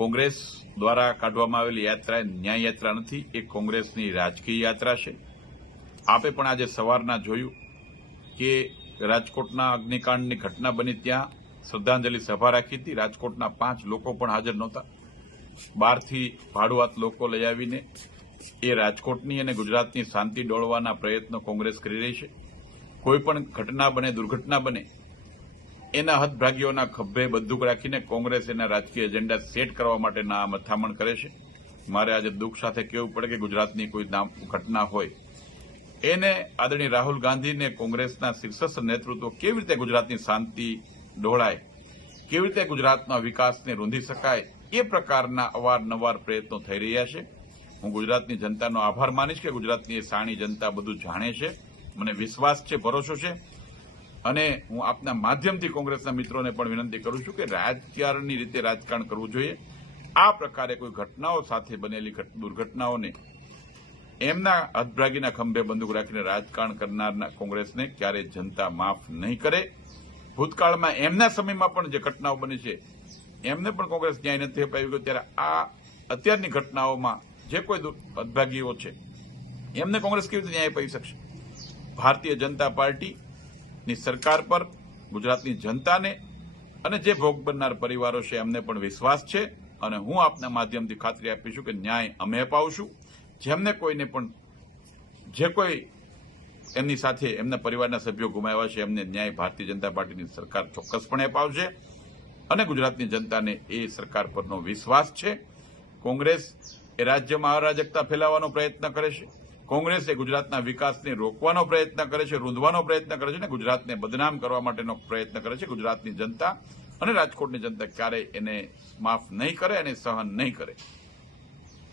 કોંગ્રેસ દ્વારા કાઢવામાં આવેલી યાત્રા ન્યાય યાત્રા નથી, એ કોંગ્રેસની રાજકીય યાત્રા છે। આપે પણ આજે સવારના જોયું કે રાજકોટના અગ્નિકાંડની ઘટના બની ત્યાં શ્રદ્ધાંજલિ સભા રાખી હતી। રાજકોટના 5 લોકો પણ હાજર નહોતા। બહારથી ભાડુઆત લોકો લઈ આવીને એ રાજકોટની અને ગુજરાતની શાંતિ ડોળવાના પ્રયત્નો કોંગ્રેસ કરી રહી છે। કોઈ પણ ઘટના બને, દુર્ઘટના બને, એના હતભાગીઓના ખભે બંદૂક રાખીને કોંગ્રેસ એના રાજકીય એજન્ડા સેટ કરવા માટેના મથામણ કરે છે। મારે આજે દુઃખ સાથે કહેવું પડે કે ગુજરાતની કોઈ ઘટના હોય એને આદરણીય રાહુલ ગાંધીને કોંગ્રેસના શીર્ષસ્થ નેતૃત્વ કેવી રીતે ગુજરાતની શાંતિ ડહોળાય, કેવી રીતે ગુજરાતના વિકાસને રૂંધી શકાય, એ પ્રકારના અવારનવાર પ્રયત્નો થઈ રહ્યા છે। હું ગુજરાતની જનતાનો આભાર માનીશ કે ગુજરાતની એ સાણી જનતા બધું જાણે છે, મને વિશ્વાસ છે, ભરોસો છે। અને હું આપના માધ્યમથી કોંગ્રેસના મિત્રોને પણ વિનંતી કરું છું કે રાજકારણની રીતે રાજકારણ કરવું જોઈએ। આ પ્રકારે કોઈ ઘટનાઓ સાથે બનેલી દુર્ઘટનાઓને એમના હતભાગીના ખંભે બંદૂક રાખીને રાજકારણ કરનારના કોંગ્રેસને ક્યારેય જનતા માફ નહીં કરે। ભૂતકાળમાં એમના સમયમાં પણ જે ઘટનાઓ બની છે એમને પણ કોંગ્રેસ ન્યાય નથી અપાવ્યો, ત્યારે આ અત્યારની ઘટનાઓમાં જે કોઈ હતભાગીઓ છે એમને કોંગ્રેસ કેવી રીતે ન્યાય અપાવી શકશે? ભારતીય જનતા પાર્ટીની સરકાર પર ગુજરાતની જનતાને અને જે ભોગ બનનાર પરિવારો છે એમને પણ વિશ્વાસ છે, અને હું આપના માધ્યમથી ખાતરી આપીશું કે ન્યાય અમે અપાવશું। જેમને કોઈને પણ જે કોઈ એમની સાથે એમના પરિવારના સભ્યો ગુમાવ્યા છે એમને ન્યાય ભારતીય જનતા પાર્ટીની સરકાર ચોક્કસપણે અપાવશે, અને ગુજરાતની જનતાને એ સરકાર પરનો વિશ્વાસ છે। કોંગ્રેસ એ રાજ્યમાં અરાજકતા ફેલાવવાનો પ્રયત્ન કરે છે, કોંગ્રેસ એ ગુજરાતના વિકાસને રોકવાનો પ્રયત્ન કરે છે, રૂંધવાનો પ્રયત્ન કરે છે, અને ગુજરાતને બદનામ કરવા માટેનો પ્રયત્ન કરે છે। ગુજરાતની જનતા અને રાજકોટની જનતા ક્યારેય એને માફ નહીં કરે અને સહન નહીં કરે।